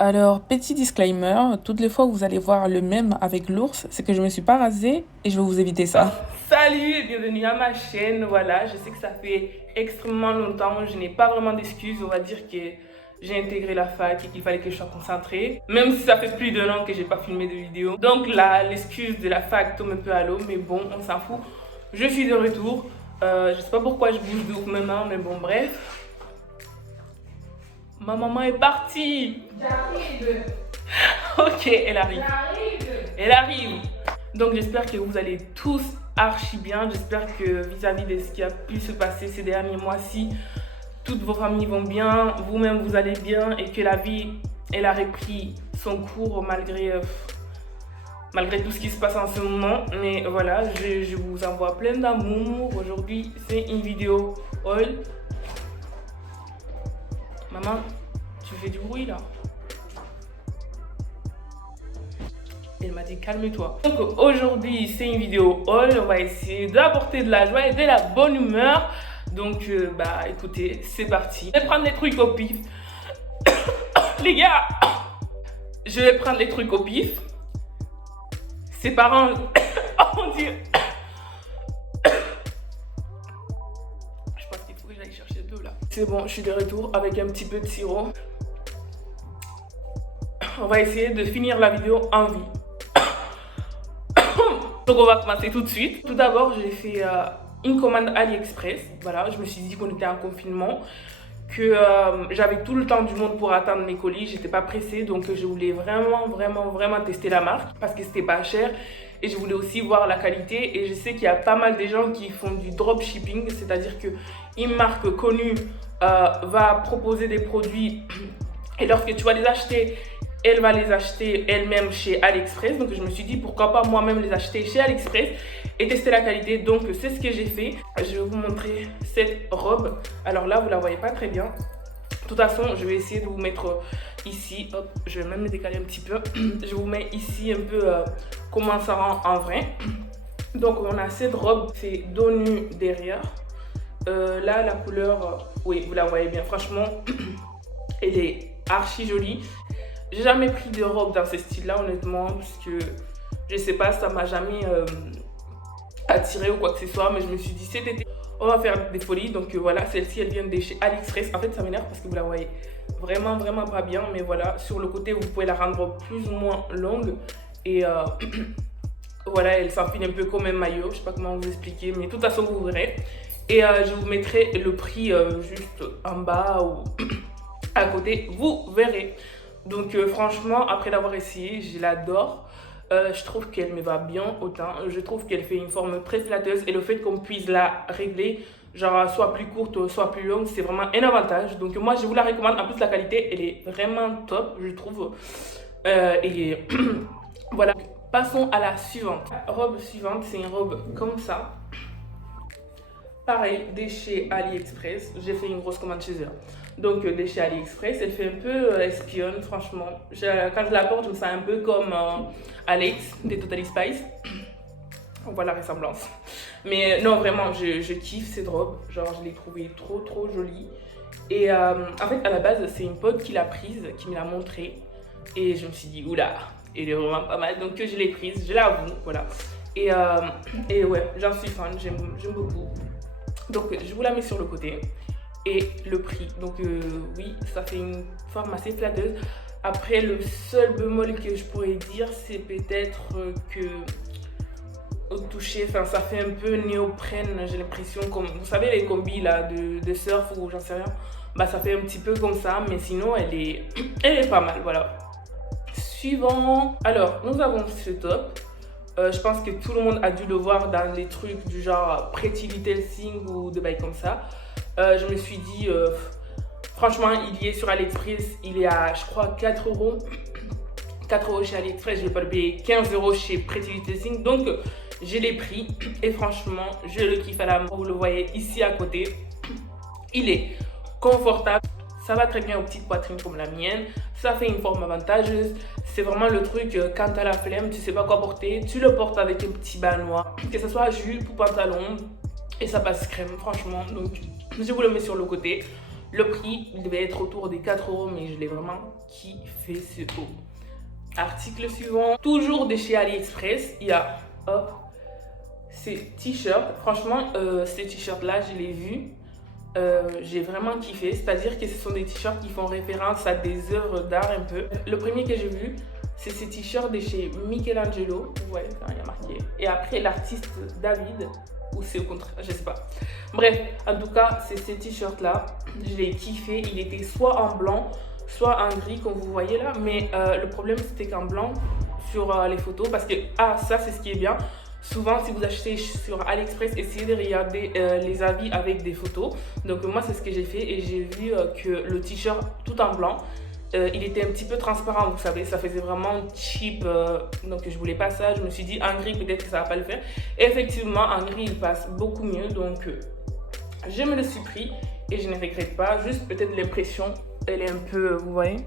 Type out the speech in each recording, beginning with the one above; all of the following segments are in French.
Alors, petit disclaimer, toutes les fois où vous allez voir le même avec l'ours, c'est que je me suis pas rasée et je vais vous éviter ça. Salut et bienvenue à ma chaîne. Voilà, je sais que ça fait extrêmement longtemps, je n'ai pas vraiment d'excuses. On va dire que j'ai intégré la fac et qu'il fallait que je sois concentrée. Même si ça fait plus d'un an que j'ai pas filmé de vidéo. Donc là, l'excuse de la fac tombe un peu à l'eau, mais bon, on s'en fout. Je suis de retour. Je sais pas pourquoi je bouge de ouf maintenant, mais bon, bref. Ma maman est partie. J'arrive. Ok, elle arrive. J'arrive. Elle arrive. Donc j'espère que vous allez tous archi bien. J'espère que vis-à-vis de ce qui a pu se passer ces derniers mois-ci, toutes vos familles vont bien, vous-même vous allez bien et que la vie, elle a repris son cours malgré tout ce qui se passe en ce moment. Mais voilà, je vous envoie plein d'amour. Aujourd'hui, c'est une vidéo haul. Maman, tu fais du bruit là. Elle m'a dit calme-toi. Donc aujourd'hui c'est une vidéo haul. On va essayer d'apporter de la joie et de la bonne humeur. Donc bah écoutez, c'est parti. Je vais prendre les trucs au pif. Les gars, je vais prendre les trucs au pif. Ses parents ont dit. Je pense qu'il faut que j'aille chercher de l'eau là. C'est bon, je suis de retour avec un petit peu de sirop. On va essayer de finir la vidéo en vie. Donc on va commencer tout de suite. Tout d'abord, j'ai fait une commande AliExpress. Voilà, je me suis dit qu'on était en confinement, que j'avais tout le temps du monde pour attendre mes colis. J'étais pas pressée, donc je voulais vraiment tester la marque parce que c'était pas cher. Et je voulais aussi voir la qualité. Et je sais qu'il y a pas mal de gens qui font du dropshipping, c'est-à-dire qu'une marque connue va proposer des produits et lorsque tu vas les acheter, elle va les acheter elle-même chez AliExpress. Donc je me suis dit pourquoi pas moi-même les acheter chez AliExpress et tester la qualité. Donc c'est ce que j'ai fait. Je vais vous montrer cette robe. Alors là vous la voyez pas très bien. De toute façon je vais essayer de vous mettre ici. Hop, je vais même me décaler un petit peu. Je vous mets ici un peu comment ça rend en vrai. Donc on a cette robe, c'est dos nu derrière. Là la couleur, oui vous la voyez bien. Franchement elle est archi jolie. J'ai jamais pris de robe dans ce style-là, honnêtement, parce que je sais pas, ça m'a jamais attiré ou quoi que ce soit, mais je me suis dit cet été, on va faire des folies. Donc voilà, celle-ci, elle vient de chez AliExpress. En fait, ça m'énerve parce que vous la voyez vraiment pas bien, mais voilà, sur le côté, vous pouvez la rendre plus ou moins longue. Et voilà, elle s'enfile un peu comme un maillot, je sais pas comment vous expliquer, mais de toute façon, vous verrez. Et je vous mettrai le prix juste en bas ou à côté, vous verrez. Donc franchement, après l'avoir essayé, je l'adore. Je trouve qu'elle me va bien autant. Je trouve qu'elle fait une forme très flatteuse. Et le fait qu'on puisse la régler, genre soit plus courte, soit plus longue, c'est vraiment un avantage. Donc moi, je vous la recommande. En plus, la qualité, elle est vraiment top, je trouve. Et voilà. Passons à la suivante. La robe suivante, c'est une robe comme ça. Pareil, de chez AliExpress. J'ai fait une grosse commande chez eux. Donc, de chez AliExpress, elle fait un peu espionne, franchement. Quand je la porte, je me sens un peu comme Alex de Totally Spice. On voit la ressemblance. Mais non, vraiment, je kiffe cette robe. Genre, je l'ai trouvée trop jolie. Et en fait, à la base, c'est une pote qui l'a prise, qui me l'a montrée. Et je me suis dit, oula, elle est vraiment pas mal. Donc, je l'ai prise, je l'avoue, voilà. Et ouais, j'en suis fan, j'aime beaucoup. Donc je vous la mets sur le côté. Et le prix, donc oui, ça fait une forme assez flatteuse. Après, le seul bémol que je pourrais dire, c'est peut-être que au toucher, enfin ça fait un peu néoprène, j'ai l'impression, comme vous savez les combis là de surf ou j'en sais rien, bah ça fait un petit peu comme ça, mais sinon elle est pas mal, voilà. Suivant, alors nous avons ce top. Je pense que tout le monde a dû le voir dans les trucs du genre Pretty Little Thing ou des bails comme ça. Je me suis dit, franchement, il y est sur AliExpress, il est à, je crois, 4 euros. 4 euros chez AliExpress, je vais pas le payer 15 euros chez Pretty Little Thing. Donc, je l'ai pris et franchement, je le kiffe à la mort. Vous le voyez ici à côté. Il est confortable. Ça va très bien aux petites poitrines comme la mienne. Ça fait une forme avantageuse. C'est vraiment le truc, quand t'as la flemme, tu sais pas quoi porter, tu le portes avec un petit bas noir. Que ce soit jupe ou pantalon. Et ça passe crème, franchement. Donc, je vous le mets sur le côté. Le prix, il devait être autour des 4 euros, mais je l'ai vraiment kiffé ce haut. Article suivant, toujours de chez AliExpress, il y a, hop, ces t-shirts. Franchement, ces t-shirts-là, je les vus. J'ai vraiment kiffé, c'est-à-dire que ce sont des t-shirts qui font référence à des œuvres d'art un peu. Le premier que j'ai vu, c'est ces t-shirts de chez Michelangelo, ouais, il y a marqué. Et après l'artiste David, ou c'est au contraire, je sais pas. Bref, en tout cas, c'est ces t-shirts-là, je l'ai kiffé. Il était soit en blanc, soit en gris, comme vous voyez là. Mais le problème, c'était qu'en blanc, sur les photos, parce que, ça, c'est ce qui est bien. Souvent, si vous achetez sur AliExpress, essayez de regarder les avis avec des photos. Donc moi, c'est ce que j'ai fait et j'ai vu que le t-shirt tout en blanc, il était un petit peu transparent, vous savez, ça faisait vraiment cheap. Donc je voulais pas ça. Je me suis dit en gris, peut-être que ça va pas le faire. Et effectivement, en gris, il passe beaucoup mieux. Donc je me le suis pris et je ne regrette pas. Juste peut-être l'impression, elle est un peu, vous voyez.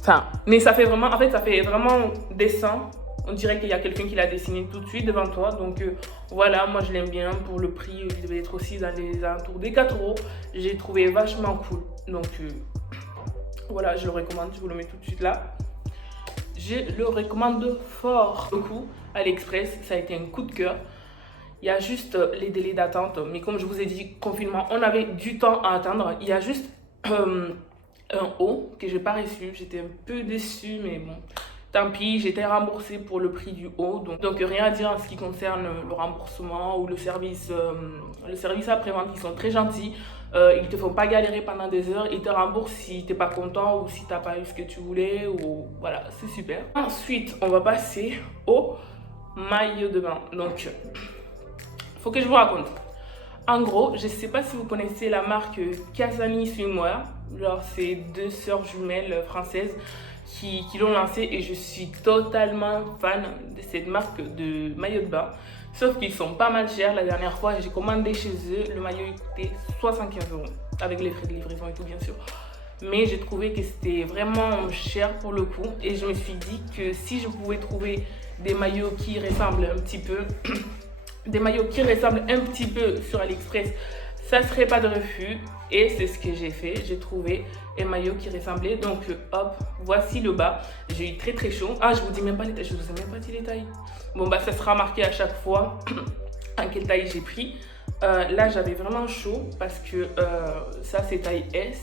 Enfin, mais ça fait vraiment, en fait, ça fait vraiment dessin. On dirait qu'il y a quelqu'un qui l'a dessiné tout de suite devant toi. Donc voilà, moi je l'aime bien. Pour le prix, il devait être aussi dans les alentours des 4 euros. J'ai trouvé vachement cool. Donc voilà, je le recommande. Je vous le mets tout de suite là. Je le recommande fort. Beaucoup, AliExpress, ça a été un coup de cœur. Il y a juste les délais d'attente. Mais comme je vous ai dit, confinement, on avait du temps à attendre. Il y a juste un haut que je n'ai pas reçu. J'étais un peu déçue, mais bon. Tant pis, j'étais remboursée pour le prix du haut. Donc rien à dire en ce qui concerne le remboursement ou le service après-vente. Ils sont très gentils. Ils te font pas galérer pendant des heures. Ils te remboursent si t'es pas content ou si t'as pas eu ce que tu voulais. Ou voilà, c'est super. Ensuite, on va passer au maillot de bain. Donc, faut que je vous raconte. En gros, je sais pas si vous connaissez la marque Casani Swimwear. Genre, c'est deux sœurs jumelles françaises qui l'ont lancé et je suis totalement fan de cette marque de maillot de bain. Sauf qu'ils sont pas mal chers. La dernière fois, j'ai commandé chez eux, le maillot il coûtait 75 euros avec les frais de livraison et tout, bien sûr. Mais j'ai trouvé que c'était vraiment cher pour le coup et je me suis dit que si je pouvais trouver des maillots qui ressemblent un petit peu, sur AliExpress, ça serait pas de refus. Et c'est ce que j'ai fait. J'ai trouvé un maillot qui ressemblait. Donc hop, voici le bas. J'ai eu très très chaud. Je vous dis même pas les tailles. Je vous ai même pas dit les tailles. Bon bah ça sera marqué à chaque fois en quelle taille j'ai pris. Là j'avais vraiment chaud parce que ça c'est taille S.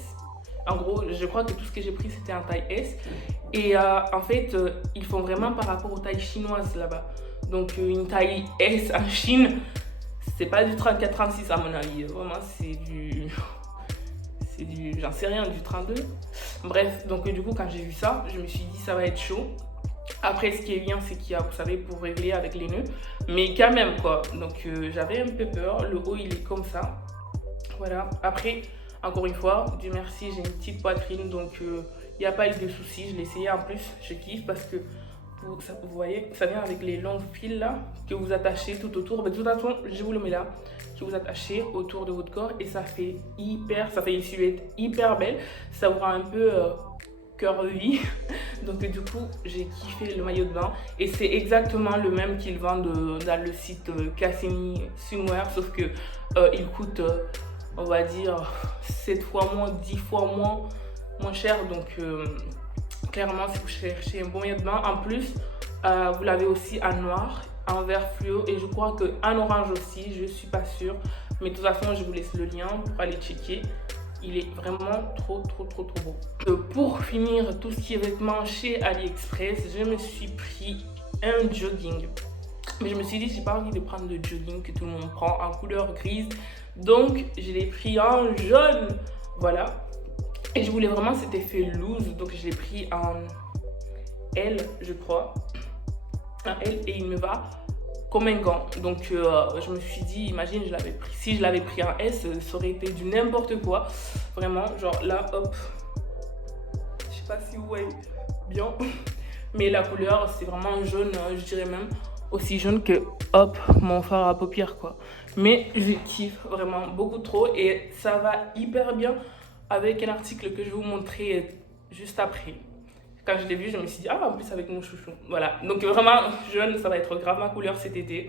En gros, je crois que tout ce que j'ai pris c'était en taille S. Et en fait, ils font vraiment par rapport aux tailles chinoises là-bas. Donc une taille S en Chine, c'est pas du 34-36 à mon avis. Vraiment, c'est du, j'en sais rien, du 32. Bref, donc du coup, quand j'ai vu ça, je me suis dit ça va être chaud. Après, ce qui est bien, c'est qu'il y a, vous savez, pour régler avec les nœuds. Mais quand même, quoi. Donc j'avais un peu peur. Le haut, il est comme ça. Voilà. Après, encore une fois, Dieu merci, j'ai une petite poitrine. Donc il n'y a pas eu de soucis. Je l'ai essayé en plus. Je kiffe parce que vous voyez, ça vient avec les longs fils là que vous attachez tout autour. Mais de toute façon, je vous le mets là. Que vous attachez autour de votre corps et ça fait une silhouette hyper belle. Ça vous rend un peu curvy. Donc du coup, j'ai kiffé le maillot de bain et c'est exactement le même qu'ils vendent dans le site Cassini Swimwear, sauf que il coûte, on va dire, 7 fois moins, 10 fois moins cher. Donc clairement, si vous cherchez un bon maillot de bain, en plus, vous l'avez aussi en noir, en vert fluo et je crois qu'en orange aussi, je suis pas sûre. Mais de toute façon, je vous laisse le lien pour aller checker. Il est vraiment trop beau. Pour finir tout ce qui est vêtements chez AliExpress, je me suis pris un jogging. Mais je me suis dit, j'ai pas envie de prendre le jogging que tout le monde prend en couleur grise. Donc, je l'ai pris en jaune. Voilà. Et je voulais vraiment cet effet loose. Donc, je l'ai pris en L, je crois. Un L et il me va comme un gant. Donc je me suis dit, imagine, si je l'avais pris en S, ça aurait été du n'importe quoi. Vraiment, genre là, hop. Je sais pas si vous voyez bien. Mais la couleur, c'est vraiment jaune, je dirais même aussi jaune que, hop, mon fard à paupières, quoi. Mais je kiffe vraiment beaucoup trop et ça va hyper bien avec un article que je vais vous montrer juste après. Quand je l'ai vu, je me suis dit, en plus avec mon chouchou. Voilà, donc vraiment jaune, ça va être grave ma couleur cet été.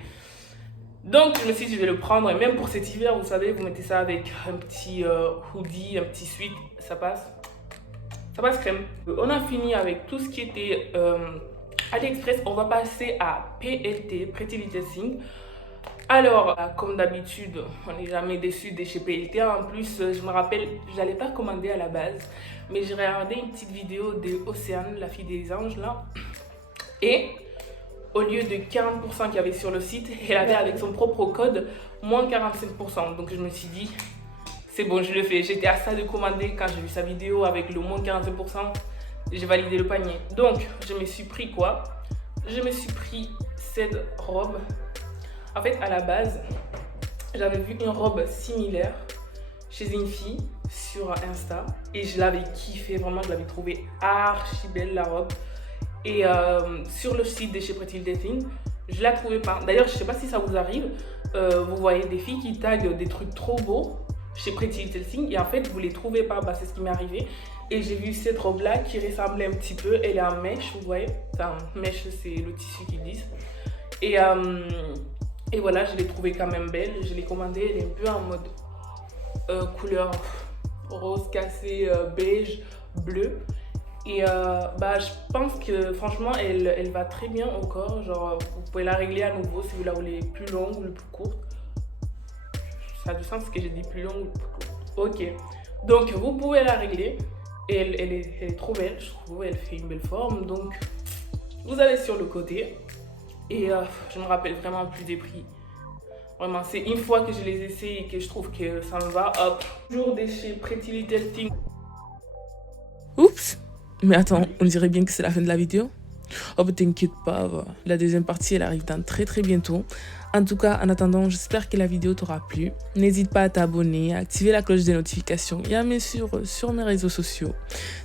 Donc je me suis dit je vais le prendre, et même pour cet hiver, vous savez, vous mettez ça avec un petit hoodie, un petit sweat, ça passe crème. On a fini avec tout ce qui était AliExpress, on va passer à PLT, Pretty Little Thing. Alors, comme d'habitude, on n'est jamais déçu de chez PLT. En plus, je me rappelle, je n'allais pas commander à la base, mais j'ai regardé une petite vidéo de Océane, la fille des anges, là. Et au lieu de 40% qu'il y avait sur le site, elle avait avec son propre code moins 45%. Donc je me suis dit, c'est bon, je le fais. J'étais à ça de commander quand j'ai vu sa vidéo avec le moins 45%. J'ai validé le panier. Donc je me suis pris quoi? Je me suis pris cette robe. En fait, à la base, j'avais vu une robe similaire chez une fille sur Insta et je l'avais kiffé, vraiment, je l'avais trouvée archi belle la robe. Et sur le site de chez Pretty Little Thing, je la trouvais pas. D'ailleurs, je sais pas si ça vous arrive, vous voyez des filles qui taguent des trucs trop beaux chez Pretty Little Thing et en fait, vous les trouvez pas. Bah, c'est ce qui m'est arrivé. Et j'ai vu cette robe-là qui ressemblait un petit peu. Elle est en mèche, vous voyez. Enfin, mèche, c'est le tissu qu'ils disent. Et voilà, je l'ai trouvée quand même belle. Je l'ai commandée, elle est un peu en mode couleur rose cassé, beige, bleu. Et bah, je pense que franchement, elle va très bien au corps. Genre, vous pouvez la régler à nouveau si vous la voulez plus longue ou plus courte. Ça a du sens ce que j'ai dit, plus longue ou plus courte. Ok. Donc, vous pouvez la régler. Et elle est trop belle, je trouve. Elle fait une belle forme. Donc, vous avez sur le côté. Et je me rappelle vraiment plus des prix. Vraiment, c'est une fois que je les essaye et que je trouve que ça me va. Hop. Toujours des chez Pretty Little Thing. Oups! Mais attends, on dirait bien que c'est la fin de la vidéo. Oh, mais t'inquiète pas, la deuxième partie, elle arrive dans très très bientôt. En tout cas, en attendant, j'espère que la vidéo t'aura plu. N'hésite pas à t'abonner, à activer la cloche des notifications et à me suivre sur mes réseaux sociaux.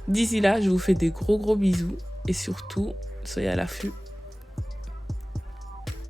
D'ici là, je vous fais des gros bisous et surtout, soyez à l'affût.